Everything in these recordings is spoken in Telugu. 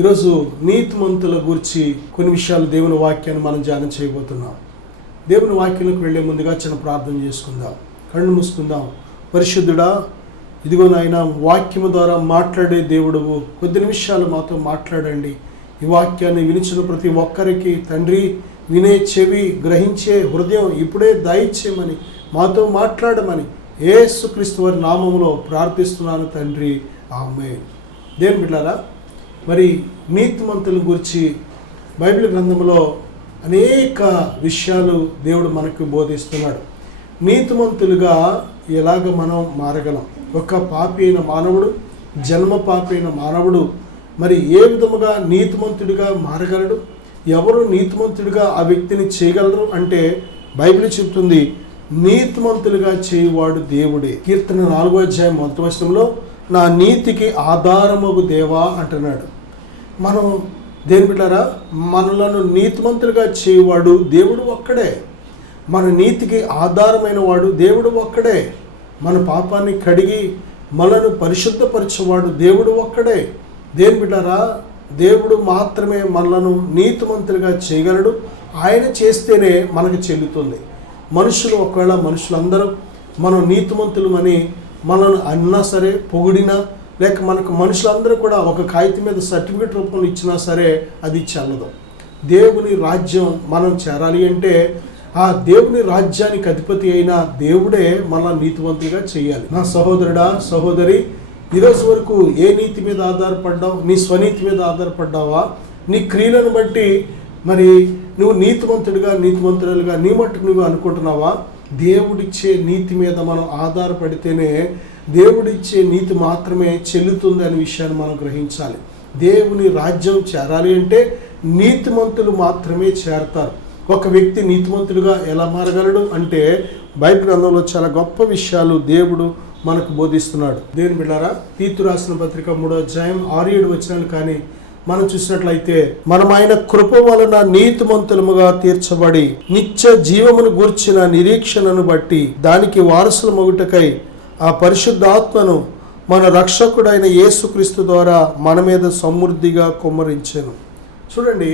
ఈరోజు నీతిమంతుల గురించి కొన్ని విషయాలు దేవుని వాక్యాన్ని మనం ధ్యానం చేయబోతున్నాం. దేవుని వాక్యంలోకి వెళ్ళే ముందుగా చిన్న ప్రార్థన చేసుకుందాం. కళ్ళు మూసుకుందాం. పరిశుద్ధుడా, ఇదిగో నాయన, వాక్యము ద్వారా మాట్లాడే దేవుడువు, కొద్ది నిమిషాలు మాతో మాట్లాడండి. ఈ వాక్యాన్ని వినిచిన ప్రతి ఒక్కరికి తండ్రి వినే చెవి, గ్రహించే హృదయం ఇప్పుడే దయచేయమని, మాతో మాట్లాడమని యేసుక్రీస్తు వారి నామములో ప్రార్థిస్తున్నాను తండ్రి, ఆమేన్. దేవుని బిడ్డలారా, మరి నీతిమంతుల గురించి బైబిల్ గ్రంథంలో అనేక విషయాలు దేవుడు మనకు బోధిస్తున్నాడు. నీతిమంతులుగా ఎలాగ మనం మారగలం? ఒక పాపి అయిన మానవుడు, జన్మ పాపి అయిన మానవుడు మరి ఏ విధముగా నీతిమంతుడిగా మారగలడు? ఎవరు నీతిమంతుడిగా ఆ వ్యక్తిని చేయగలరు అంటే బైబిల్ చెప్తుంది, నీతిమంతులుగా చేయువాడు దేవుడే. కీర్తన 4వ అధ్యాయం 1వ వచనంలో నా నీతికి ఆధారమగు దేవా అంటున్నాడు. మనం దేని బిడ్డారా, మనలను నీతిమంతులుగా చేయువాడు దేవుడు ఒక్కడే. మన నీతికి ఆధారమైన వాడు దేవుడు ఒక్కడే. మన పాపాన్ని కడిగి మనను పరిశుద్ధపరిచేవాడు దేవుడు ఒక్కడే. దేని బిడ్డారా, దేవుడు మాత్రమే మనలను నీతిమంతులుగా చేయగలడు. ఆయన చేస్తేనే మనకు చెల్లుతుంది. మనుషులు, ఒకవేళ మనుషులందరూ మనం నీతిమంతులమని మనల్ని అన్నా సరే, పొగిడినా, లేక మనకు మనుషులందరూ కూడా ఒక కాగితం మీద సర్టిఫికేట్ రూపంలో ఇచ్చినా సరే అది చెల్లదు. దేవుని రాజ్యం మనం చేరాలి అంటే ఆ దేవుని రాజ్యానికి అధిపతి అయిన దేవుడే మన నీతివంతులుగా చేయాలి. నా సహోదరుడా, సహోదరి, ఈరోజు వరకు ఏ నీతి మీద ఆధారపడ్డావు? నీ స్వనీతి మీద ఆధారపడ్డావా? నీ క్రియలను బట్టి మరి నువ్వు నీతివంతుడిగా, నీతివంతులుగా నీ మట్టుకు నువ్వు అనుకుంటున్నావా? దేవుడిచ్చే నీతి మీద మనం ఆధారపడితేనే దేవుడిచ్చే నీతి మాత్రమే చెల్లుతుంది అనే విషయాన్ని మనం గ్రహించాలి. దేవుని రాజ్యం చేరాలి అంటే నీతిమంతులు మాత్రమే చేరతారు. ఒక వ్యక్తి నీతిమంతులుగా ఎలా మారగలడు అంటే బైబిల్ గ్రంథంలో చాలా గొప్ప విషయాలు దేవుడు మనకు బోధిస్తున్నాడు. దేవుని బిడ్డారా, తీతు రాసిన పత్రిక 3వ అధ్యాయం 6-7 వచనాలు కానీ మనం చూసినట్లయితే, మనం ఆయన కృప వలన నీతిమంతులముగా తీర్చబడి నిత్య జీవమును గూర్చిన నిరీక్షణను బట్టి దానికి వారసుల మొగుటకై ఆ పరిశుద్ధాత్మను మన రక్షకుడైన యేసుక్రీస్తు ద్వారా మన మీద సమృద్ధిగా కుమ్మరించెను. చూడండి,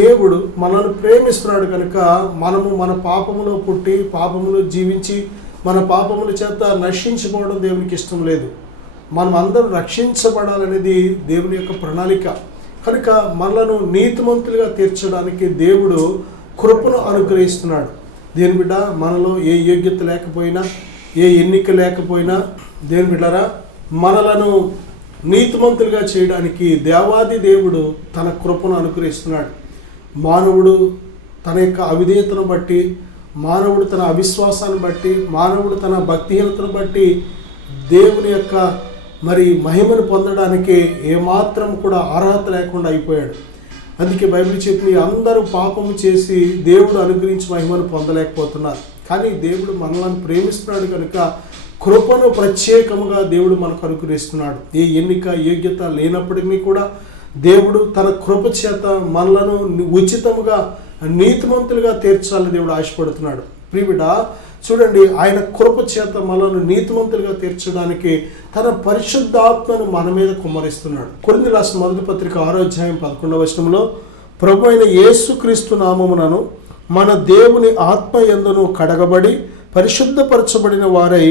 దేవుడు మనల్ని ప్రేమిస్తున్నాడు కనుక మనము మన పాపములో పుట్టి పాపములో జీవించి మన పాపముల చేత నశించిపోవడం దేవునికి ఇష్టం లేదు. మనం అందరం రక్షించబడాలనేది దేవుని యొక్క ప్రణాళిక. కనుక మనలను నీతిమంతులుగా తీర్చడానికి దేవుడు కృపను అనుగ్రహిస్తున్నాడు. దేని బిడ్డ, మనలో ఏ యోగ్యత లేకపోయినా, ఏ ఎన్నిక లేకపోయినా, దేని బిడ్డరా, మనలను నీతిమంతులుగా చేయడానికి దేవాది దేవుడు తన కృపను అనుగ్రహిస్తున్నాడు. మానవుడు తన యొక్క అవిధేయతను బట్టి, మానవుడు తన అవిశ్వాసాన్ని బట్టి, మానవుడు తన భక్తిహీనతను బట్టి దేవుని యొక్క మరి మహిమను పొందడానికి ఏమాత్రం కూడా అర్హత లేకుండా అయిపోయాడు. అందుకే బైబిల్ చెప్పింది, అందరూ పాపము చేసి దేవుడు అనుగ్రహించి మహిమను పొందలేకపోతున్నారు. కానీ దేవుడు మనల్ని ప్రేమిస్తున్నాడు కనుక కృపను ప్రత్యేకముగా దేవుడు మనకు అనుగ్రహిస్తున్నాడు. ఏ ఎన్నిక యోగ్యత లేనప్పటికీ కూడా దేవుడు తన కృప చేత మనలను ఉచితముగా నీతిమంతులుగా తీర్చాలని దేవుడు ఆశపడుతున్నాడు. ప్రియబిడ్డ, చూడండి, ఆయన కృప చేత మనను నీతిమంతులుగా తీర్చడానికి తన పరిశుద్ధాత్మను మన మీద కుమ్మరిస్తున్నాడు. కొరింథీ రాసిన మొదటి పత్రిక 6వ అధ్యాయం 11వ వచనంలో, ప్రభు అయిన యేసుక్రీస్తు నామమునను మన దేవుని ఆత్మ యందును కడగబడి పరిశుద్ధపరచబడిన వారై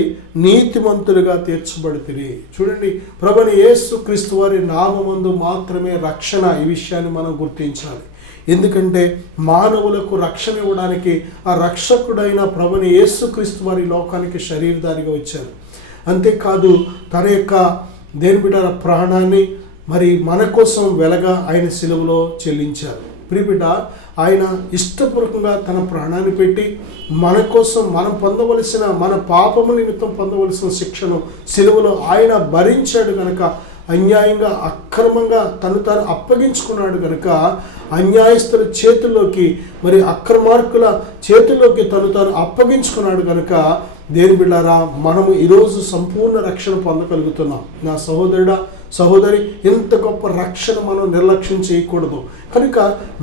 నీతిమంతులుగా తీర్చబడితిరి. చూడండి, ప్రభు అయిన యేసుక్రీస్తు వారి నామమందు మాత్రమే రక్షణ. ఈ విషయాన్ని మనం గుర్తించాలి. ఎందుకంటే మానవులకు రక్షణ ఇవ్వడానికి ఆ రక్షకుడైన ప్రభుని యేసుక్రీస్తు వారి లోకానికి శరీరధారిగా వచ్చారు. అంతేకాదు తన యొక్క దేని బిడ్డ ప్రాణాన్ని మరి మన కోసం వెలగా ఆయన సిలువలో చెల్లించారు. ప్రియబిడ్డ, ఆయన ఇష్టపూర్వకంగా తన ప్రాణాన్ని పెట్టి మన కోసం మనం పొందవలసిన, మన పాపము నిమిత్తం పొందవలసిన శిక్షను సిలువలో ఆయన భరించాడు కనుక, అన్యాయంగా అక్రమంగా తను తాను అప్పగించుకున్నాడు కనుక, అన్యాయస్తుల చేతుల్లోకి మరి అక్రమార్కుల చేతుల్లోకి తను తాను అప్పగించుకున్నాడు కనుక, దేని బిడ్డారా, మనము ఈరోజు సంపూర్ణ రక్షణ పొందగలుగుతున్నాం. నా సహోదరుడా, సహోదరి, ఇంత గొప్ప రక్షణ మనం నిర్లక్ష్యం చేయకూడదు. కనుక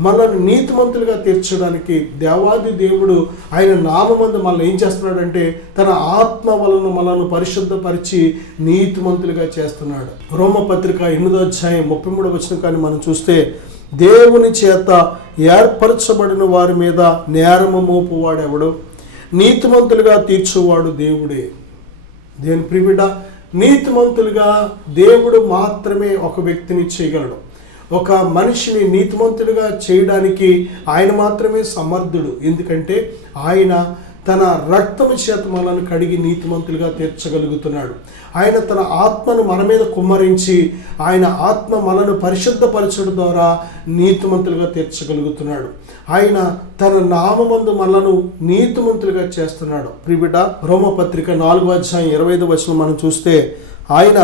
మనల్ని నీతిమంతులుగా తీర్చడానికి దేవాది దేవుడు ఆయన నామమందు మనల్ని ఏం చేస్తున్నాడంటే తన ఆత్మ వలన మనల్ని పరిశుద్ధపరిచి నీతిమంతులుగా చేస్తున్నాడు. రోమపత్రిక 8వ అధ్యాయం 33వ వచనం కానీ మనం చూస్తే, దేవుని చేత ఏర్పరచబడిన వారి మీద నేరము మోపువాడెవడు, నీతిమంతులుగా తీర్చువాడు దేవుడే. దేవుని ప్రియబిడ్డ, నీతిమంతులుగా దేవుడు మాత్రమే ఒక వ్యక్తిని చేయగలడు. ఒక మనిషిని నీతిమంతులుగా చేయడానికి ఆయన మాత్రమే సమర్థుడు. ఎందుకంటే ఆయన తన రక్తము చేత మనల్ని కడిగి నీతిమంతులుగా తీర్చగలుగుతున్నాడు. ఆయన తన ఆత్మను మన మీద కుమ్మరించి ఆయన ఆత్మ మనను పరిశుద్ధపరచడం ద్వారా నీతిమంతులుగా తీర్చగలుగుతున్నాడు. ఆయన తన నామమందు మనలను నీతిమంతులుగా చేస్తున్నాడు. ప్రియబిడ్డ, రోమపత్రిక 4వ అధ్యాయం 25వ వచనం మనం చూస్తే, ఆయన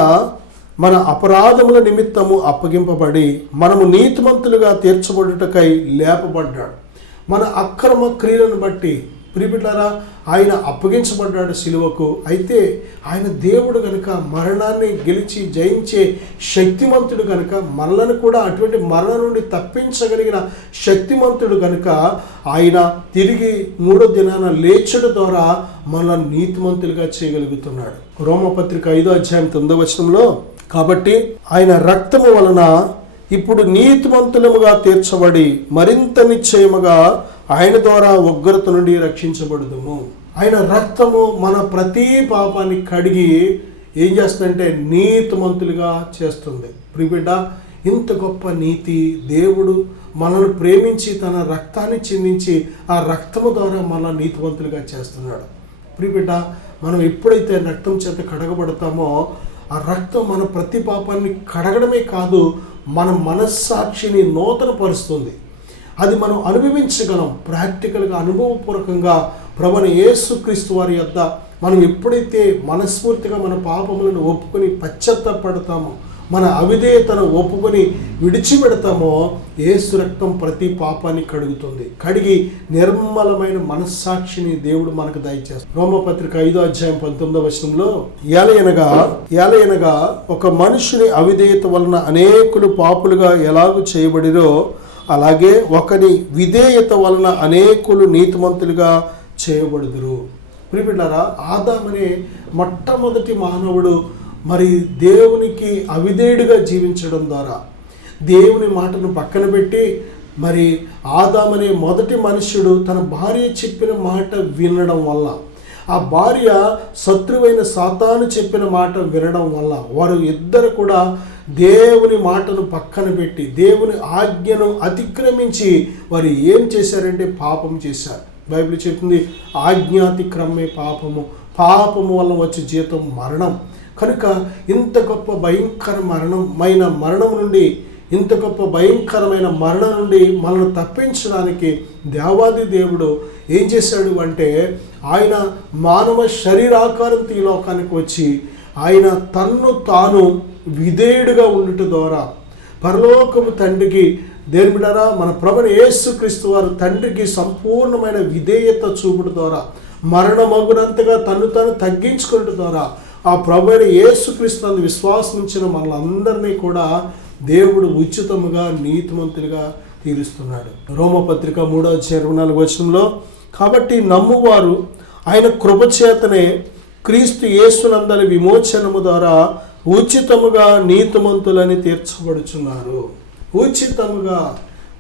మన అపరాధముల నిమిత్తము అప్పగింపబడి మనము నీతిమంతులుగా తీర్చబడుటకై లేపబడ్డాడు. మన అక్రమ క్రియలను బట్టి ప్రియబిడ్డలారా ఆయన అప్పగించబడ్డాడు సిలువకు. అయితే ఆయన దేవుడు కనుక మరణాన్ని గెలిచి జయించే శక్తిమంతుడు కనుక మనలను కూడా అటువంటి మరణం నుండి తప్పించగలిగిన శక్తిమంతుడు కనుక ఆయన తిరిగి 3వ దినాన లేచడం ద్వారా మనల్ని నీతిమంతులుగా చేయగలుగుతున్నాడు. రోమపత్రిక 5వ అధ్యాయం 9వ వచనంలో, కాబట్టి ఆయన రక్తము వలన ఇప్పుడు నీతిమంతులముగా తీర్చబడి మరింత నిశ్చయముగా ఆయన ద్వారా ఉగ్రత నుండి రక్షించబడుదుము. ఆయన రక్తము మన ప్రతి పాపాన్ని కడిగి ఏం చేస్తుందంటే నీతిమంతులుగా చేస్తుంది. ప్రియబిడ్డ, ఇంత గొప్ప నీతి దేవుడు మనల్ని ప్రేమించి తన రక్తాన్ని చిందించి ఆ రక్తము ద్వారా మన నీతివంతులుగా చేస్తున్నాడు. ప్రియబిడ్డ, మనం ఎప్పుడైతే రక్తం చేత కడగబడతామో ఆ రక్తం మన ప్రతి పాపాన్ని కడగడమే కాదు, మన మనస్సాక్షిని నూతనపరుస్తుంది. అది మనం అనుభవించగలం. ప్రాక్టికల్గా అనుభవపూర్వకంగా ప్రభువైన యేసుక్రీస్తు వారి యొద్ద మనం ఎప్పుడైతే మనస్ఫూర్తిగా మన పాపములను ఒప్పుకొని పశ్చాత్తాపడతామో, మన అవిధేయతను ఒప్పుకొని విడిచిపెడతామో, యేసు రక్తం ప్రతి పాపాన్ని కడుగుతుంది. కడిగి నిర్మలమైన మనస్సాక్షిని దేవుడు మనకు దయచేస్తాడు. రోమపత్రిక 5వ అధ్యాయం 19వ వచనంలో, ఏలయనగా ఒక మనుషుని అవిధేయత వలన అనేకులు పాపులుగా ఎలాగూ చేయబడిరో అలాగే ఒకని విధేయత వలన అనేకులు నీతిమంతులుగా చేయబడుదురు. ప్రియబిడ్డలారా, ఆదామనే మొట్టమొదటి మానవుడు మరి దేవునికి అవిధేయుడిగా జీవించడం ద్వారా, దేవుని మాటను పక్కన పెట్టి మరి ఆదామనే మొదటి మనుష్యుడు తన భార్య చెప్పిన మాట వినడం వల్ల, ఆ భార్య శత్రువైన సాతాను చెప్పిన మాట వినడం వల్ల వారు ఇద్దరు కూడా దేవుని మాటను పక్కన పెట్టి దేవుని ఆజ్ఞను అతిక్రమించి వారు ఏం చేశారంటే పాపం చేశారు. బైబిల్ చెప్తుంది, ఆజ్ఞాతిక్రమే పాపము, పాపము వల్ల వచ్చే జీతం మరణం. కనుక ఇంత గొప్ప భయంకరమైన మరణం నుండి, ఇంత గొప్ప భయంకరమైన మరణం నుండి మనల్ని తప్పించడానికి దేవాది దేవుడు ఏం చేశాడు అంటే, ఆయన మానవ శరీరాకారంతో ఈ లోకానికి వచ్చి ఆయన తన్ను తాను విధేయుడిగా ఉండుట ద్వారా పరలోకపు తండ్రికి, దేవుని బిడ్డలారా, మన ప్రభువైన యేసుక్రీస్తు వారు తండ్రికి సంపూర్ణమైన విధేయత చూపుట ద్వారా, మరణమగునంతగా తన్ను తాను తగ్గించుకున్నట ద్వారా ఆ ప్రభువైన యేసుక్రీస్తునందు విశ్వాసం ఉంచిన మనలందరినీ కూడా దేవుడు ఉచితముగా నీతిమంతులుగా తీరుస్తున్నాడు. రోమపత్రిక 3వ అధ్యాయం 24వ వచనంలో, కాబట్టి నమ్మువారు ఆయన కృపచేతనే క్రీస్తు యేసునందలి విమోచనము ద్వారా ఉచితముగా నీతిమంతులని తీర్చబడుచున్నారు. ఉచితముగా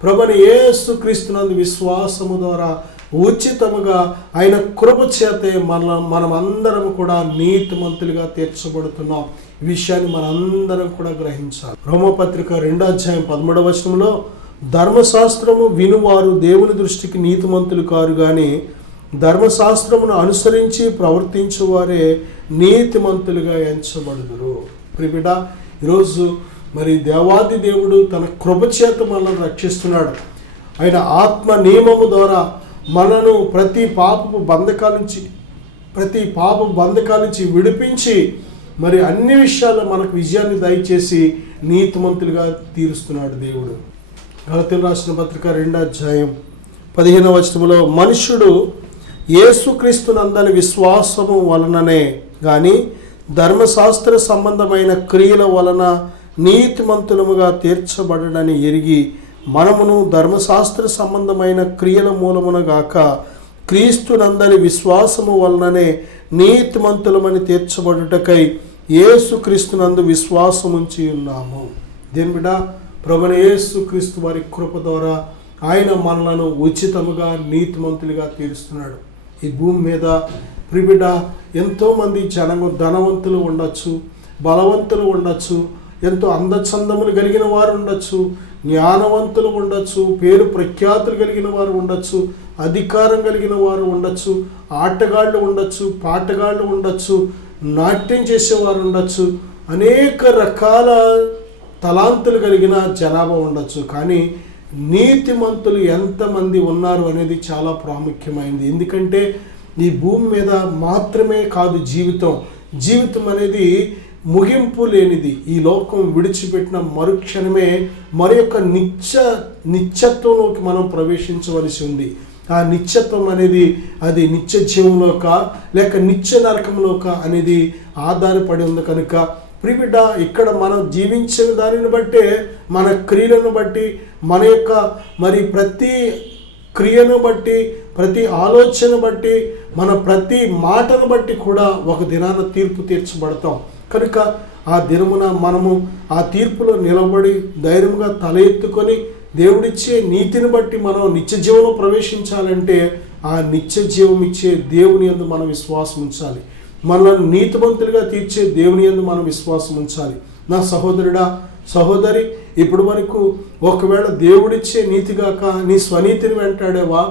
ప్రభువైన యేసుక్రీస్తునందు విశ్వాసము ద్వారా ఉచితముగా ఆయన కృప చేతే మనమందరం కూడా నీతిమంతులుగా తీర్చబడుతున్నాం. ఈ విషయాన్ని మనందరం కూడా గ్రహించాలి. రోమపత్రిక 2వ అధ్యాయం 13వ వచనంలో, ధర్మశాస్త్రము వినువారు దేవుని దృష్టికి నీతిమంతులు కారు కానీ ధర్మశాస్త్రమును అనుసరించి ప్రవర్తించువారే నీతిమంతులుగా ఎంచబడుదురు. ప్రియబిడ్డ, ఈరోజు మరి దేవాది దేవుడు తన కృప చేత మనల్ని రక్షిస్తున్నాడు. ఆయన ఆత్మ నియమము ద్వారా మనను ప్రతి పాపపు బంధకాల నుంచి విడిపించి మరి అన్ని విషయాల్లో మనకు విజయాన్ని దయచేసి నీతిమంతులుగా తీరుస్తున్నాడు దేవుడు. గలతీయులకు రాసిన పత్రిక 2వ అధ్యాయం 15వ వచనంలో, మనుష్యుడు యేసుక్రీస్తునందలి విశ్వాసము వలననే గాని ధర్మశాస్త్ర సంబంధమైన క్రియల వలన నీతిమంతులముగా తీర్చబడడని ఎరిగి మనమును ధర్మశాస్త్ర సంబంధమైన క్రియల మూలమున గాక క్రీస్తునందరి విశ్వాసము వలననే నీతిమంతులమని తీర్చబడుటకై యేసుక్రీస్తునందు విశ్వాసముంచి ఉన్నాము. దేని బిడ్డ, ప్రభువైన యేసుక్రీస్తు వారి కృప ద్వారా ఆయన మనలను ఉచితముగా నీతిమంతులుగా తీరుస్తున్నాడు. ఈ భూమి మీద ప్రిబిడ్డ ఎంతోమంది ధనవంతులు ఉండొచ్చు, బలవంతులు ఉండొచ్చు, ఎంతో అందచందములు కలిగిన వారు ఉండొచ్చు, జ్ఞానవంతులు ఉండొచ్చు, పేరు ప్రఖ్యాతులు కలిగిన వారు ఉండొచ్చు, అధికారం కలిగిన వారు ఉండొచ్చు, ఆటగాళ్ళు ఉండొచ్చు, పాటగాళ్ళు ఉండొచ్చు, నాట్యం చేసేవారు ఉండొచ్చు, అనేక రకాల తలాంతులు కలిగిన జనాభా ఉండొచ్చు. కానీ నీతిమంతులు ఎంతమంది ఉన్నారు అనేది చాలా ప్రాముఖ్యమైనది. ఎందుకంటే ఈ భూమి మీద మాత్రమే కాదు జీవితం అనేది ముగింపు లేనిది. ఈ లోకం విడిచిపెట్టిన మరుక్షణమే మరి యొక్క నిత్యత్వంలోకి మనం ప్రవేశించవలసి ఉంది. ఆ నిత్యత్వం అనేది అది నిత్య జీవంలోక లేక నిత్య నరకంలోక అనేది ఆధారపడి ఉంది. కనుక ప్రిబిడ్డ, ఇక్కడ మనం జీవించే దానిని బట్టే మన క్రియలను బట్టి మన యొక్క మరి ప్రతి క్రియను బట్టి ప్రతి ఆలోచన బట్టి మన ప్రతి మాటను బట్టి కూడా ఒక దినాన తీర్పు తీర్చబడతాం. కనుక ఆ దినమున మనము ఆ తీర్పులో నిలబడి ధైర్యంగా తల ఎత్తుకొని దేవుడిచ్చే నీతిని బట్టి మనం నిత్య జీవంలో ప్రవేశించాలంటే ఆ నిత్య జీవం ఇచ్చే దేవుని యందు మనం విశ్వాసం ఉంచాలి. మనల్ని నీతిమంతులుగా తీర్చే దేవుని యందు మనం విశ్వాసం ఉంచాలి. నా సహోదరుడా, సహోదరి, ఇప్పటి వరకు ఒకవేళ దేవుడిచ్చే నీతిగాక నీ స్వనీతిని వెంటాడేవా?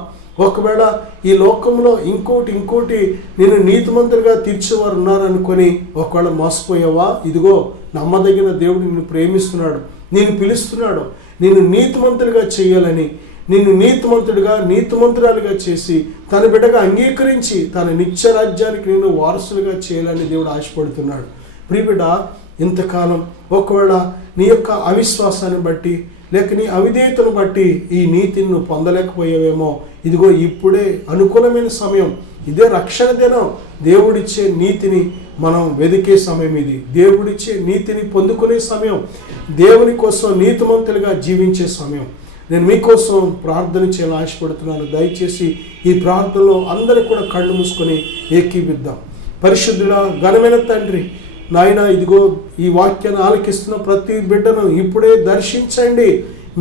ఒకవేళ ఈ లోకంలో ఇంకోటి నేను నీతిమంతులుగా తీర్చేవారు ఉన్నారనుకొని ఒకవేళ మోసపోయావా? ఇదిగో నమ్మదగిన దేవుడు నిన్ను ప్రేమిస్తున్నాడు, నేను పిలుస్తున్నాడు, నిన్ను నీతిమంతులుగా చేయాలని, నిన్ను నీతిమంతురాలుగా చేసి తన బిడ్డగా అంగీకరించి తన నిత్య రాజ్యానికి నిన్ను వారసులుగా చేయాలని దేవుడు ఆశపడుతున్నాడు. ప్రియబిడ్డ, ఇంతకాలం ఒకవేళ నీ యొక్క అవిశ్వాసాన్ని బట్టి లేక నీ అవిధేయతను బట్టి ఈ నీతిని నువ్వు పొందలేకపోయావేమో. ఇదిగో ఇప్పుడే అనుకూలమైన సమయం, ఇదే రక్షణ దినం. దేవుడిచ్చే నీతిని మనం వెదికే సమయం ఇది. దేవుడిచ్చే నీతిని పొందుకునే సమయం, దేవుని కోసం నీతిమంతులుగా జీవించే సమయం. నేను మీకోసం ప్రార్థన చేయాలని ఆశపడుతున్నాను. దయచేసి ఈ ప్రార్థనలో అందరూ కూడా కళ్ళు మూసుకొని ఏకీవిద్దాం. పరిశుద్ధుడా, ఘనమైన తండ్రి, నాయన, ఇదిగో ఈ వాక్యాన్ని ఆలకిస్తున్న ప్రతి బిడ్డను ఇప్పుడే దర్శించండి.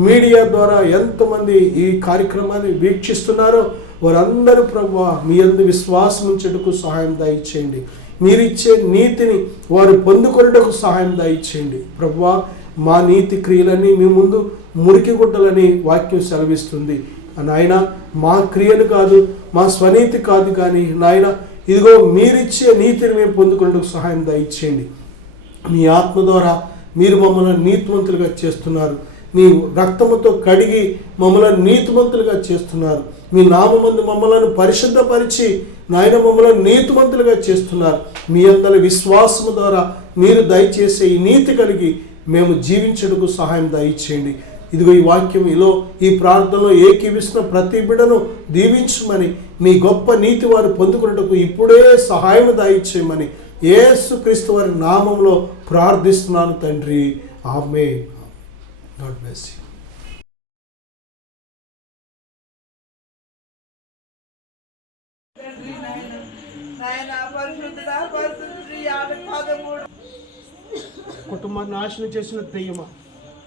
మీడియా ద్వారా ఎంతమంది ఈ కార్యక్రమాన్ని వీక్షిస్తున్నారో వారందరూ ప్రభువా మీ యందు విశ్వాసం ఉంచుటకు సహాయం దయచేయండి. మీరిచ్చే నీతిని వారు పొందుకొనుటకు సహాయం దయచేయండి. ప్రభువా, మా నీతి క్రియలన్నీ మీ ముందు మురికి గుడ్డలని వాక్యం సెలవిస్తుంది. నాయన, మా క్రియలు కాదు, మా స్వనీతి కాదు, కానీ నాయన ఇదిగో మీరిచ్చే నీతిని మేము పొందుకునేందుకు సహాయం దయచేయండి. మీ ఆత్మ ద్వారా మీరు మమ్మల్ని నీతిమంతులుగా చేస్తున్నారు. మీ రక్తముతో కడిగి మమ్మల్ని నీతిమంతులుగా చేస్తున్నారు. మీ నామమందు మమ్మల్ని పరిశుద్ధపరిచి నాయన మమ్మల్ని నీతిమంతులుగా చేస్తున్నారు. మీ అందరి విశ్వాసము ద్వారా మీరు దయచేసే ఈ నీతి కలిగి మేము జీవించడానికి సహాయం దయచేయండి. ఇదిగో ఈ వాక్యంలో ఈ ప్రార్థనలో ఏకీవిస్తున్న ప్రతి బిడ్డను దీవించమని, మీ గొప్ప నీతి వారు పొందుకున్నట్టుకు ఇప్పుడే సహాయం దయచేయమని యేసుక్రీస్తు వారి నామంలో ప్రార్థిస్తున్నాను తండ్రి. ఆమేన్. God bless you. కుటుంబాన్ని నాశనం చేసిన దెయ్యమా,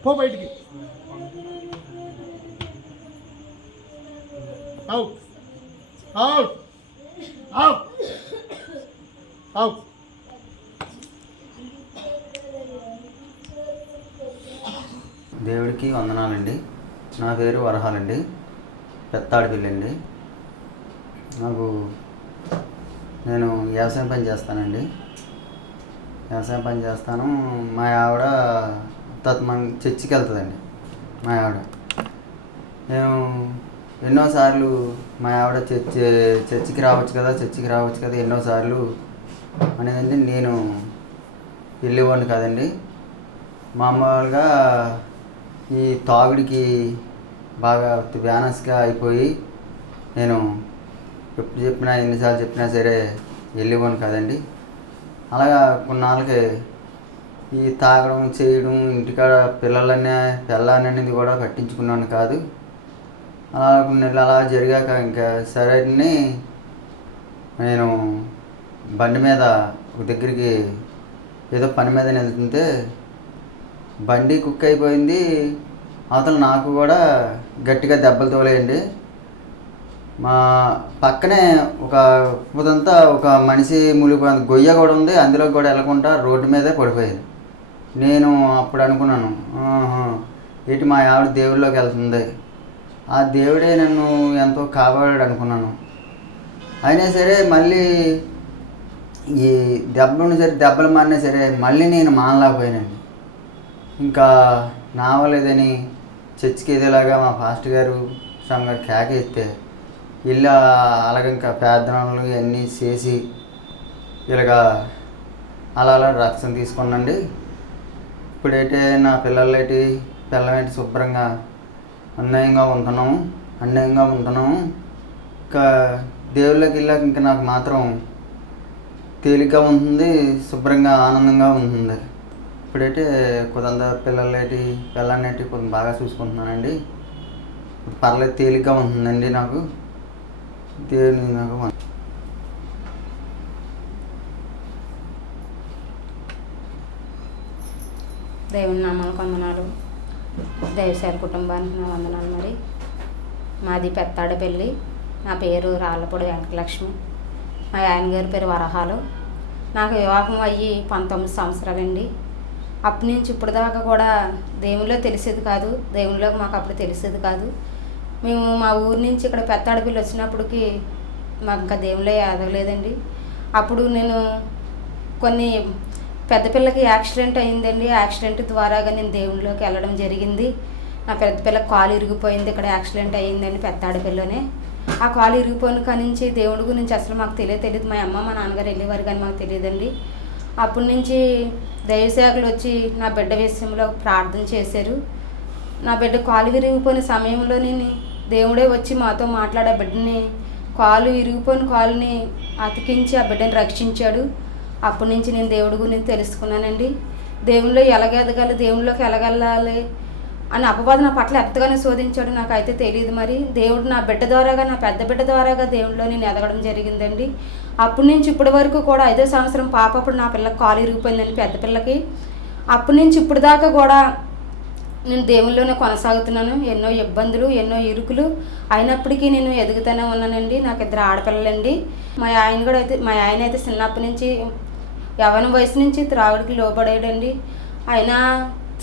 పో బయటికి. Out out out out. దేవుడికి వందనాలండి. నా పేరు వరహాలండి, పెత్తాడిపిల్లండి. నేను వ్యవసాయం పని చేస్తానండి. వ్యవసాయం పని చేస్తాను. మా ఆవిడ చర్చికి వెళ్తుందండి. మా ఆవిడ మేము ఎన్నోసార్లు మా ఆవిడ చర్చికి రావచ్చు కదా ఎన్నోసార్లు అనేదండి. నేను వెళ్ళేవాడిని కాదండి. మామూలుగా ఈ తాగుడికి బాగా బ్యానస్గా అయిపోయి నేను ఎప్పుడు చెప్పినా ఎన్నిసార్లు చెప్పినా సరే వెళ్ళేవాడిని కాదండి. అలాగా కొన్నాళ్ళకి ఈ తాగడం చేయడం ఇంటికాడ పిల్లలనేది కూడా పట్టించుకున్నాను కాదు. అలా కొన్ని నెలలు అలా జరిగాక ఇంకా సరే అని నేను బండి మీద ఒక దగ్గరికి ఏదో పని మీద వెళ్తుంటే బండి కుక్ అయిపోయింది. అవతల నాకు కూడా గట్టిగా దెబ్బలు తోలేయండి. మా పక్కనే ఒక ఉదంతా ఒక మనిషి మునిగిపోయింది, గొయ్య కూడా ఉంది, అందులో కూడా వెళ్ళకుండా రోడ్డు మీదే పడిపోయింది. నేను అప్పుడు అనుకున్నాను, ఏంటి మా ఆవిడ దేవుడిలోకి వెళ్తుంది, ఆ దేవుడే నన్ను ఎంతో కాపాడాడు అనుకున్నాను. అయినా సరే మళ్ళీ ఈ దెబ్బలు సరే దెబ్బలు మారినా సరే మళ్ళీ నేను మానలేకపోయానండి. ఇంకా నావలేదని చర్చికి ఏదేలాగా మా పాస్టర్ గారు స్వామి గారు కేక ఎత్తే ఇలా అలాగ ఇంకా ప్రార్థనలు ఇవన్నీ చేసి ఇలాగా అలా రక్షణ తీసుకున్నాండి. ఇప్పుడైతే నా పిల్లలేటి శుభ్రంగా అన్యాయంగా ఉంటున్నాము. ఇంకా దేవుళ్ళకి వెళ్ళాక ఇంకా నాకు మాత్రం తేలిగ్గా ఉంటుంది, శుభ్రంగా ఆనందంగా ఉంటుంది. ఇప్పుడైతే కొంత పిల్లలనేటి కొంత బాగా చూసుకుంటున్నానండి. పర్లేదు, తేలిగ్గా ఉంటుందండి నాకు. దేవుని నాకు దేవుని నామాలకు వందనాలు. దైవసేన కుటుంబానికి నా వందనాలు. మరి మాది పెత్తాడపల్లి. నా పేరు రాళ్ళపూడి వెంకటలక్ష్మి. మా ఆయన గారి పేరు వరహాలు. నాకు వివాహం అయ్యి 19 సంవత్సరాలండి. అప్పటి నుంచి ఇప్పుడు దాకా కూడా దేవునిలో తెలిసేది కాదు, దేవునిలోకి మాకు అప్పుడు తెలిసేది కాదు. మేము మా ఊరి నుంచి ఇక్కడ పెత్తాడపల్లి వచ్చినప్పటికి మాకు ఇంకా దేవునిలో ఎదగలేదండి. అప్పుడు నేను కొన్ని పెద్ద పిల్లకి యాక్సిడెంట్ అయిందండి. యాక్సిడెంట్ ద్వారాగా నేను దేవునిలోకి వెళ్ళడం జరిగింది. నా పెద్ద పిల్లకి కాలు ఇరిగిపోయింది, ఇక్కడ యాక్సిడెంట్ అయ్యిందండి పెత్తాడపల్లిలోనే. ఆ కాలు ఇరిగిపోయిన కాడి నుంచి దేవుడి గురించి అసలు మాకు తెలియదు. మా అమ్మ మా నాన్నగారు వెళ్ళేవారు కానీ మాకు తెలియదండి. అప్పటి నుంచి దైవసేవకులు వచ్చి నా బిడ్డ విషయంలో ప్రార్థన చేశారు. నా బిడ్డ కాలు విరిగిపోయిన సమయంలో దేవుడే వచ్చి మాతో మాట్లాడే బిడ్డని కాలు ఇరిగిపోయిన కాలుని అతికించి ఆ బిడ్డని రక్షించాడు. అప్పటి నుంచి నేను దేవుడి గురించి తెలుసుకున్నానండి. దేవునిలో ఎలాగెదగాలి, దేవునిలోకి ఎలాగెళ్ళాలి అని అపవాదం నా పట్ల ఎంతగానో శోధించాడు, నాకైతే తెలియదు. మరి దేవుడు నా బిడ్డ ద్వారాగా, నా పెద్ద బిడ్డ ద్వారాగా దేవునిలో నేను ఎదగడం జరిగిందండి. అప్పటి నుంచి ఇప్పటి వరకు కూడా 5వ సంవత్సరం పాప అప్పుడు నా పిల్లకి కాలు ఇరిగిపోయిందండి, పెద్ద పిల్లకి. అప్పటి నుంచి ఇప్పుడు దాకా కూడా నేను దేవునిలోనే కొనసాగుతున్నాను. ఎన్నో ఇబ్బందులు, ఎన్నో ఇరుకులు అయినప్పటికీ నేను ఎదుగుతూనే ఉన్నానండి. నాకు 2 ఆడపిల్లలండి. మా ఆయన అయితే చిన్నప్పటి నుంచి యవ్వన వయసు నుంచి త్రాగుడికి లోబడేయండి. అయినా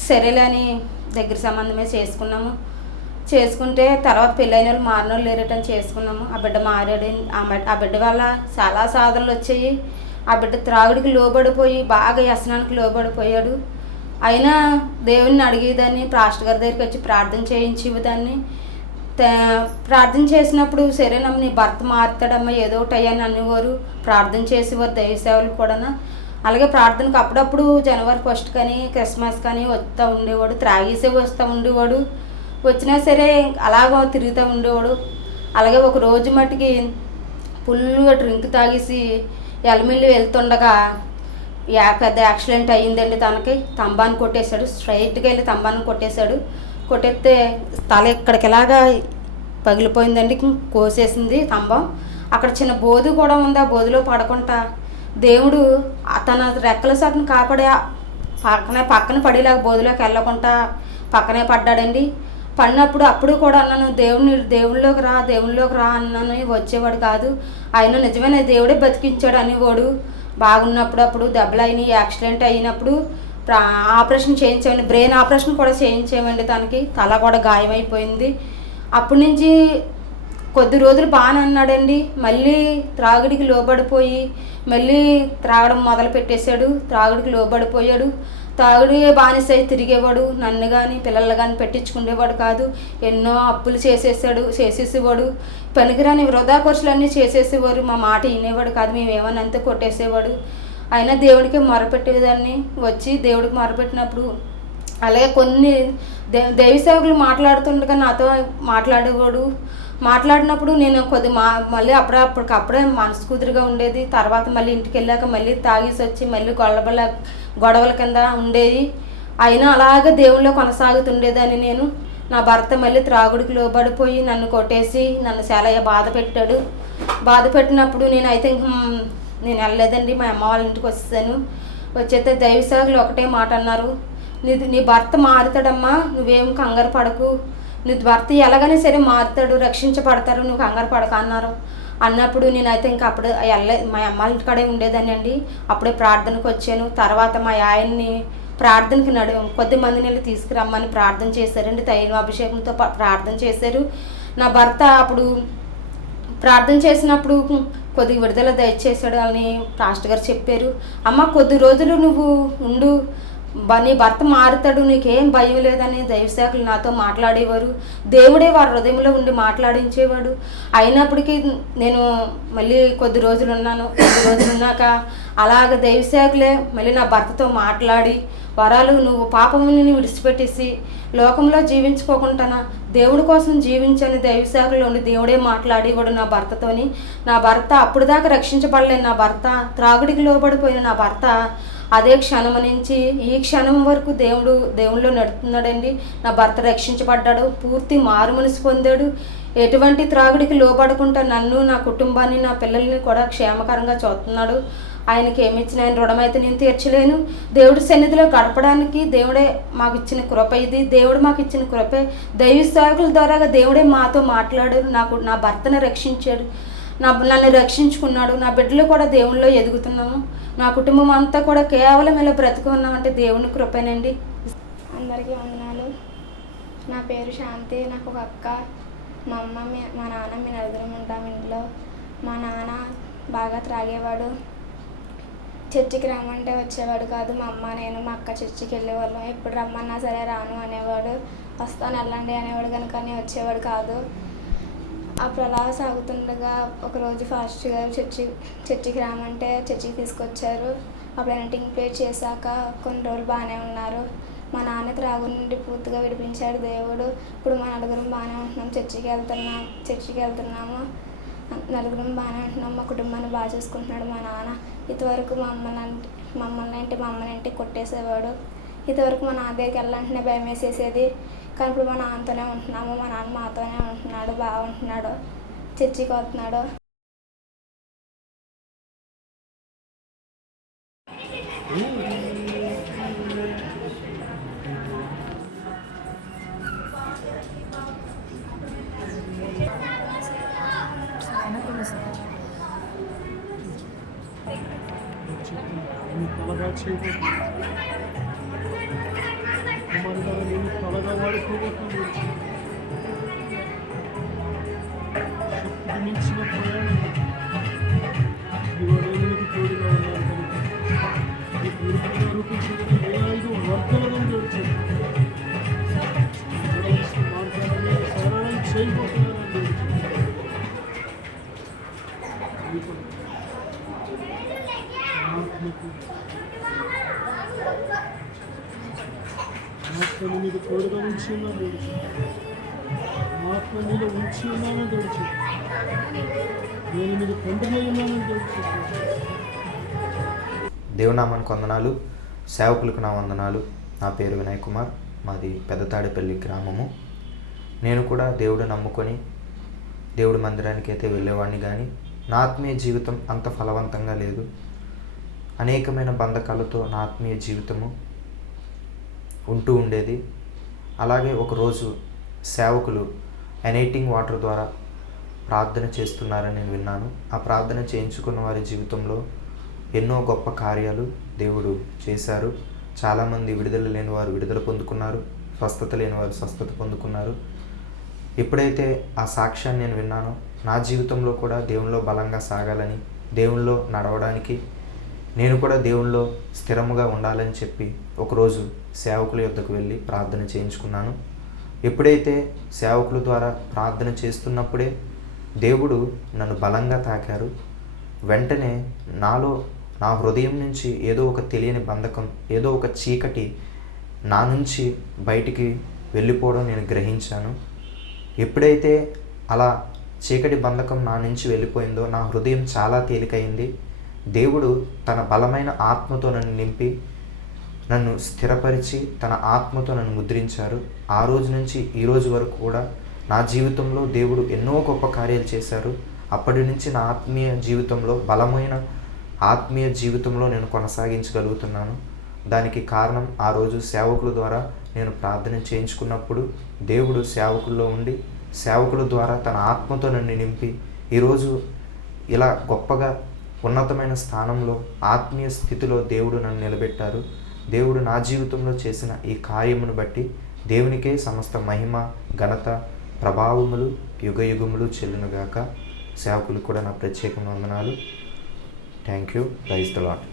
సరేలేని దగ్గర సంబంధమే చేసుకుంటే తర్వాత పెళ్ళైన వాళ్ళు మారిన వాళ్ళు లేరటని చేసుకున్నాము. ఆ బిడ్డ మారాడు. ఆ బిడ్డ వల్ల చాలా సాధనలు వచ్చాయి. ఆ బిడ్డ త్రాగుడికి లోబడిపోయి బాగా వ్యసనానికి లోబడిపోయాడు. అయినా దేవుడిని అడిగేదాన్ని, పాస్టర్ గారి దగ్గరికి వచ్చి ప్రార్థన చేయించేదాన్ని. ప్రార్థన చేసినప్పుడు సరేనమ్మ నీ భర్త మారుతాడమ్మా ఏదో ఒకటి అయ్యాని అనేవారు. ప్రార్థన చేసేవారు దైవ సేవలు కూడా. అలాగే ప్రార్థనకు అప్పుడప్పుడు జనవరి 1 కానీ క్రిస్మస్ కానీ వస్తూ ఉండేవాడు. త్రాగేసే వస్తూ ఉండేవాడు. వచ్చినా సరే అలాగ తిరుగుతూ ఉండేవాడు. అలాగే ఒక రోజు మట్టుకి ఫుల్గా డ్రింక్ తాగేసి ఎలమిల్లి వెళ్తుండగా పెద్ద యాక్సిడెంట్ అయ్యిందండి. తనకి తంబాన్ని కొట్టేశాడు. స్ట్రైట్గా వెళ్ళి తంబాన్ని కొట్టేస్తే తల ఇక్కడికి ఇలాగా పగిలిపోయిందండి, కోసేసింది తంబం. అక్కడ చిన్న బోధు కూడా ఉంది. ఆ బోధులో పడకుండా దేవుడు తన రెక్కల సాటును కాపాడే పక్కన పడేలాగా బోధులోకి వెళ్ళకుండా పక్కనే పడ్డాడండి. పడినప్పుడు అప్పుడు కూడా అన్నాను, దేవుళ్ళలోకి రా అన్నాను. వచ్చేవాడు కాదు. ఆయన నిజమైన దేవుడే బతికించాడు అనేవాడు. బాగున్నప్పుడు అప్పుడు దెబ్బలు అయినాయి, యాక్సిడెంట్ అయినప్పుడు ఆపరేషన్ చేయించామండి. బ్రెయిన్ ఆపరేషన్ కూడా చేయించామండి. తనకి తల కూడా గాయమైపోయింది. అప్పటి నుంచి కొద్ది రోజులు బాగానే అన్నాడండి. మళ్ళీ త్రాగుడికి లోబడిపోయి మళ్ళీ త్రాగడం మొదలు పెట్టేశాడు. త్రాగుడికి లోబడిపోయాడు. తాగుడు బానిసై తిరిగేవాడు. నన్ను కానీ పిల్లలు కానీ పెట్టించుకునేవాడు కాదు. ఎన్నో అప్పులు చేసేసేవాడు. పనికిరాని వృధా ఖర్చులన్నీ చేసేసేవారు. మా మాట వినేవాడు కాదు. మేము ఏమన్నా అంతే కొట్టేసేవాడు. అయినా దేవుడికి మొరపెట్టేదాన్ని. వచ్చి దేవుడికి మొరపెట్టినప్పుడు అలాగే కొన్ని దైవ సేవకులు మాట్లాడుతుండగా నాతో మాట్లాడేవాడు. మాట్లాడినప్పుడు నేను మళ్ళీ అప్పటికప్పుడే మనసు కుదురుగా ఉండేది. తర్వాత మళ్ళీ ఇంటికి వెళ్ళాక మళ్ళీ తాగేసి వచ్చి మళ్ళీ గొడవల కింద ఉండేది. అయినా అలాగే దేవుళ్ళో కొనసాగుతుండేదని నేను. నా భర్త మళ్ళీ త్రాగుడికి లోబడిపోయి నన్ను కొట్టేసి నన్ను చాలా బాధ పెట్టాడు. బాధ పెట్టినప్పుడు నేనైతే నేను వెళ్ళలేదండి. మా అమ్మ వాళ్ళ ఇంటికి వచ్చేసాను. వచ్చేస్తే దైవ సేవకులు ఒకటే మాట అన్నారు, నీ భర్త మారుతాడమ్మా, నువ్వేం కంగారు పడకు, నీ భర్త ఎలాగైనా సరే మారుతాడు, రక్షించబడతారు, నువ్వు కంగారు పడక అన్నారు. అన్నప్పుడు నేనైతే ఇంకా అప్పుడు మా అమ్మ వాళ్ళ ఇంటికాడే ఉండేదాన్ని అండి. అప్పుడే ప్రార్థనకు వచ్చాను. తర్వాత మా ఆయన్ని ప్రార్థనకి కొద్ది మందిని వెళ్ళి తీసుకురమ్మని ప్రార్థన చేశారండి. తైలాభిషేకంతో ప్రార్థన చేశారు. నా భర్త అప్పుడు ప్రార్థన చేసినప్పుడు కొద్దిగా విడుదల దయచేశాడు అని పాస్టర్ గారు చెప్పారు. అమ్మ కొద్ది రోజులు నువ్వు ఉండు, నీ భర్త మారుతాడు, నీకేం భయం లేదని దైవసేవకులు నాతో మాట్లాడేవారు. దేవుడే వారి హృదయంలో ఉండి మాట్లాడించేవాడు. అయినప్పటికీ నేను మళ్ళీ కొద్ది రోజులు ఉన్నాను. కొద్ది రోజులు ఉన్నాక అలాగ దైవసేవకులే మళ్ళీ నా భర్తతో మాట్లాడి, వరాలు నువ్వు పాపముని విడిచిపెట్టేసి లోకంలో జీవించుకోకుండా దేవుడి కోసం జీవించని దైవసేవకులు ఉండి దేవుడే మాట్లాడేవాడు నా భర్తతోని. నా భర్త అప్పుడు దాకా రక్షించబడలేని నా భర్త, త్రాగుడికి లోబడిపోయిన నా భర్త అదే క్షణం నుంచి ఈ క్షణం వరకు దేవుళ్ళో నడుపుతున్నాడండి. నా భర్త రక్షించబడ్డాడు, పూర్తి మారు మనసు పొందాడు. ఎటువంటి త్రాగుడికి లోబడకుండా నన్ను, నా కుటుంబాన్ని, నా పిల్లల్ని కూడా క్షేమకరంగా చూస్తున్నాడు. ఆయనకి ఏమి ఇచ్చిన ఆయన రుణమైతే నేను తీర్చలేను. దేవుడి సన్నిధిలో గడపడానికి దేవుడే మాకు ఇచ్చిన కృప ఇది. దేవుడు మాకు ఇచ్చిన కృపే. దైవ సేవకుల ద్వారా దేవుడే మాతో మాట్లాడారు. నా భర్తను రక్షించాడు, నన్ను రక్షించుకున్నాడు. నా బిడ్డలు కూడా దేవుళ్ళలో ఎదుగుతున్నాము. నా కుటుంబం అంతా కూడా కేవలం ఇలా బ్రతుకున్నామంటే దేవుని కృపేనండి. అందరికీ వందనాలు. నా పేరు శాంతి. నాకు ఒక అక్క, మా అమ్మ, మా నాన్న, మీ నలుగురం ఉంటాం ఇంట్లో. మా నాన్న బాగా త్రాగేవాడు. చర్చికి రమ్మంటే వచ్చేవాడు కాదు. మా అమ్మ, నేను, మా అక్క చర్చికి వెళ్ళేవాళ్ళం. ఎప్పుడు రమ్మన్నా సరే రాను అనేవాడు. వస్తాను వెళ్ళండి అనేవాడు కనుక వచ్చేవాడు కాదు. అప్పుడు అలా సాగుతుండగా ఒకరోజు ఫాస్ట్ గారు చర్చికి రామంటే చర్చికి తీసుకొచ్చారు. అప్పుడు ఎడిటింగ్ ప్లే చేశాక కొన్ని రోజులు బాగానే ఉన్నారు. మా నాన్న త్రాగు నుండి పూర్తిగా విడిపించాడు దేవుడు. ఇప్పుడు మా నలుగురం బాగానే ఉంటున్నాం. చర్చికి వెళ్తున్నాము. నలుగురం బాగానే ఉంటున్నాం. మా కుటుంబాన్ని బాగా చూసుకుంటున్నాడు మా నాన్న. ఇంతవరకు మా అమ్మని కొట్టేసేవాడు. ఇంతవరకు మా నాన్న దగ్గరికి వెళ్ళాలంటేనే భయం వేసేసేది. కానీ ఇప్పుడు మా నాన్నతోనే ఉంటున్నాము. మా నాన్న మాతోనే ఉంటున్నాడు, బాగుంటున్నాడు, చర్చికి వస్తున్నాడు. ఆత్మని మీద తోడుగా ఉంచి ఉన్నాను తెలుసు. ఆత్మ మీద ఉంచి ఉన్నానని తెలుసు. నేను మీద తండ్రిలో ఉన్నానని తెలుసు. దేవునామానికి వందనాలు, సేవకులకు నా వందనాలు. నా పేరు వినయ్ కుమార్, మాది పెద్దతాడేపల్లి గ్రామము. నేను కూడా దేవుడు నమ్ముకొని దేవుడి మందిరానికి అయితే వెళ్ళేవాడిని, కానీ నా ఆత్మీయ జీవితం అంత ఫలవంతంగా లేదు. అనేకమైన బంధకాలతో నా ఆత్మీయ జీవితము ఉంటూ ఉండేది. అలాగే ఒకరోజు సేవకులు ఎనైటింగ్ వాటర్ ద్వారా ప్రార్థన చేస్తున్నారని నేను విన్నాను. ఆ ప్రార్థన చేయించుకున్న వారి జీవితంలో ఎన్నో గొప్ప కార్యాలు దేవుడు చేశారు. చాలామంది విడుదల లేని వారు విడుదల పొందుకున్నారు, స్వస్థత లేని వారు స్వస్థత పొందుకున్నారు. ఎప్పుడైతే ఆ సాక్ష్యాన్ని నేను విన్నానో నా జీవితంలో కూడా దేవునిలో బలంగా సాగాలని, దేవునిలో నడవడానికి, నేను కూడా దేవునిలో స్థిరముగా ఉండాలని చెప్పి ఒకరోజు సేవకుల యొద్దకు వెళ్ళి ప్రార్థన చేయించుకున్నాను. ఎప్పుడైతే సేవకుల ద్వారా ప్రార్థన చేస్తున్నప్పుడే దేవుడు నన్ను బలంగా తాకారు. వెంటనే నా హృదయం నుంచి ఏదో ఒక తెలియని బంధకం, ఏదో ఒక చీకటి నా నుంచి బయటికి వెళ్ళిపోవడం నేను గ్రహించాను. ఎప్పుడైతే అలా చీకటి బంధకం నా నుంచి వెళ్ళిపోయిందో నా హృదయం చాలా తేలికైంది. దేవుడు తన బలమైన ఆత్మతో నన్ను నింపి నన్ను స్థిరపరిచి తన ఆత్మతో నన్ను ముద్రించారు. ఆ రోజు నుంచి ఈ రోజు వరకు కూడా నా జీవితంలో దేవుడు ఎన్నో గొప్ప కార్యాలు చేశారు. అప్పటి నుంచి నా ఆత్మీయ జీవితంలో బలమైన ఆత్మీయ జీవితంలో నేను కొనసాగించగలుగుతున్నాను. దానికి కారణం ఆ రోజు సేవకుల ద్వారా నేను ప్రార్థన చేయించుకున్నప్పుడు దేవుడు సేవకుల్లో ఉండి సేవకుల ద్వారా తన ఆత్మతో నన్ను నింపి ఈరోజు ఇలా గొప్పగా ఉన్నతమైన స్థానంలో ఆత్మీయ స్థితిలో దేవుడు నన్ను నిలబెట్టారు. దేవుడు నా జీవితంలో చేసిన ఈ కార్యమును బట్టి దేవునికే సమస్త మహిమ, ఘనత, ప్రభావములు యుగయుగములు చెల్లునుగాక. సేవకులకు కూడా నా ప్రత్యేకమైన వందనాలు. Thank you. Praise the lord.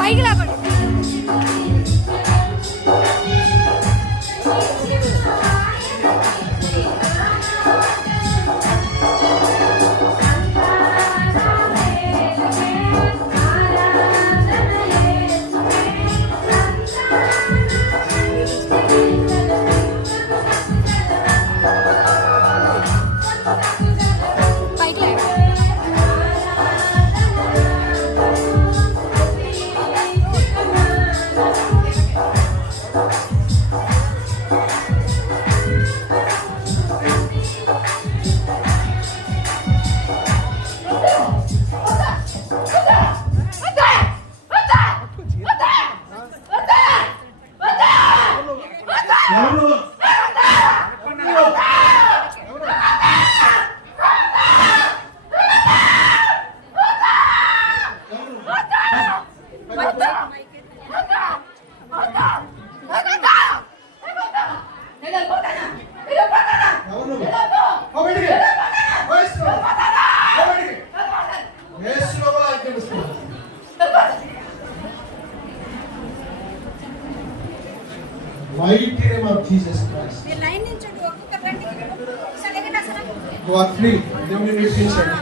పైకి లేపండి. Mighty name of Jesus Christ. You are free. దేవుని విడిపించండి.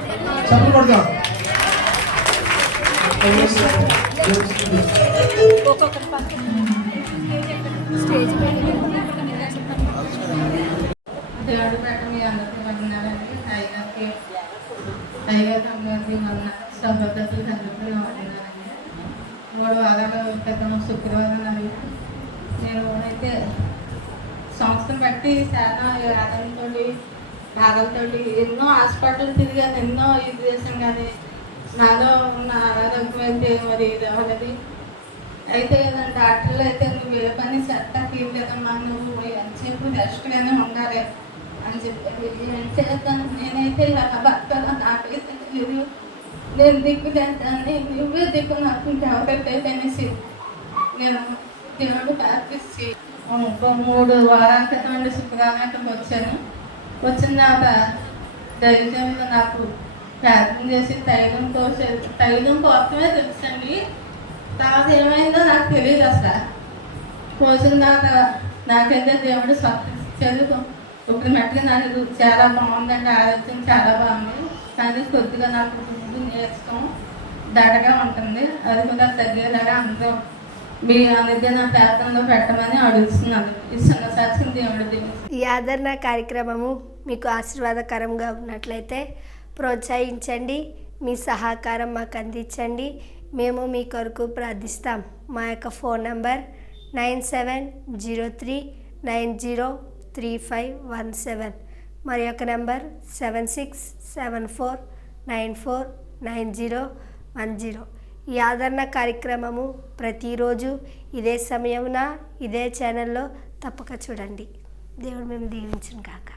చప్పట్లు కొడదాం. దేవుడు పెట్ట మీ అందరికీ వందనాలండి. అయ్యగారికి అందరికీ వందనాలు. సహోదరులు అందరికీ వందనాలండి. 3 వారాల క్రితం శుక్రవారం నాడు నేను అయితే సంస్థను బట్టి చాలా బాధలతో ఎన్నో హాస్పిటల్ తిరిగాను, ఎన్నో ఇది చేశాను. కానీ నాలో ఉన్న అనారోగ్యం అయితే మరి ఇది అవ్వలేదు. అయితే డాక్టర్లు అయితే నువ్వు ఏ పని సెట్టకి లేదమ్మా, నువ్వు ఎంతసేపు రెస్ట్గానే ఉండాలి అని చెప్పారు. ఏం చేద్దాం, నేనైతే భర్తలో నాకైతే తెలియదు, నేను దిక్కు చేద్దాన్ని, నువ్వే దిక్కు నాకు ఇంకెవరైతే అనేసి నేను దేవుడు ప్రార్థించి 3 వారాల క్రితం నుండి శుక్రవారం వచ్చాను. వచ్చిన తర్వాత దైవజంలో నాకు ప్రార్థన చేసి తైలం కోసమే తెలుసండి. తర్వాత ఏమైందో నాకు తెలియదు అసలు. పోసిన తర్వాత నాకైతే దేవుడు చదువు ఇప్పుడు మట్టుగా నాకు చాలా బాగుందండి, ఆరోగ్యం చాలా బాగుంది. కానీ కొద్దిగా నాకు ఫుడ్ నేర్చుకోం దడగా ఉంటుంది, అది కూడా తగ్గేలాగా అందరూ మీ అనేది నా ప్రార్థనలో పెట్టమని అడుగుతున్నాను. ఈ సన్నసాక్షి దేవుడి ఈ ఆదరణ కార్యక్రమము మీకు ఆశీర్వాదకరంగా ఉన్నట్లయితే ప్రోత్సహించండి, మీ సహకారం మాకు అందించండి. మేము మీ కొరకు ప్రార్థిస్తాం. మా యొక్క ఫోన్ నంబర్ 9703903517. మరి యొక్క నంబర్ 7674949010. ఈ ఆదరణ కార్యక్రమము ప్రతిరోజు ఇదే సమయమున ఇదే ఛానల్లో తప్పక చూడండి. దేవుడు మేము దీవించును గాక.